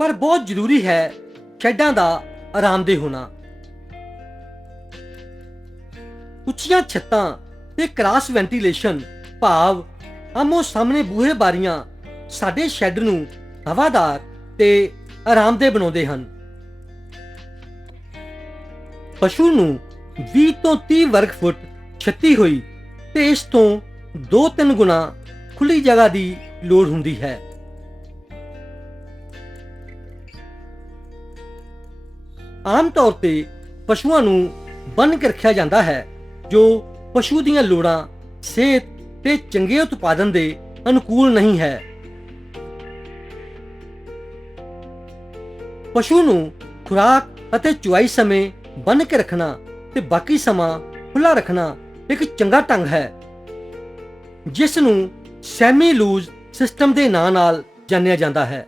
ਪਰ ਬਹੁਤ ਜ਼ਰੂਰੀ ਹੈ ਸ਼ੈੱਡਾਂ ਦਾ ਆਰਾਮਦੇਹ ਹੋਣਾ। ਉੱਚੀਆਂ ਛੱਤਾਂ ਤੇ ਕ੍ਰਾਸ ਵੈਂਟੀਲੇਸ਼ਨ, ਭਾਵ ਆਮੋ ਸਾਹਮਣੇ ਬੂਹੇ ਬਾਰੀਆਂ ਸਾਡੇ ਸ਼ੈੱਡ ਨੂੰ ਹਵਾਦਾਰ ਤੇ ਆਰਾਮਦੇਹ ਬਣਾਉਂਦੇ ਹਨ। ਪਸ਼ੂ ਨੂੰ 20 ਤੋਂ 30 ਵਰਗ ਫੁੱਟ ਛੱਤੀ ਹੋਈ ਤੇ ਇਸ ਤੋਂ 2-3 ਗੁਣਾ ਖੁੱਲੀ ਜਗ੍ਹਾ ਦੀ ਲੋੜ ਹੁੰਦੀ ਹੈ। ਆਮ ਤੌਰ ਤੇ ਪਸ਼ੂਆਂ ਨੂੰ ਬੰਨ ਕੇ ਰੱਖਿਆ ਜਾਂਦਾ ਹੈ, ਜੋ ਪਸ਼ੂ ਦੀਆਂ ਲੋੜਾਂ, ਸਿਹਤ ਤੇ ਚੰਗੇ ਉਤਪਾਦਨ ਦੇ ਅਨੁਕੂਲ ਨਹੀਂ ਹੈ। ਪਸ਼ੂ ਨੂੰ ਖੁਰਾਕ ਅਤੇ ਚੁਆਈ ਸਮੇਂ ਬੰਨ ਕੇ ਰੱਖਣਾ ਤੇ ਬਾਕੀ ਸਮਾਂ ਖੁੱਲਾ ਰੱਖਣਾ ਇੱਕ ਚੰਗਾ ਢੰਗ ਹੈ, ਜਿਸ ਨੂੰ ਸੈਮੀ ਲੂਜ਼ ਸਿਸਟਮ ਦੇ ਨਾਂ ਨਾਲ ਜਾਣਿਆ ਜਾਂਦਾ ਹੈ।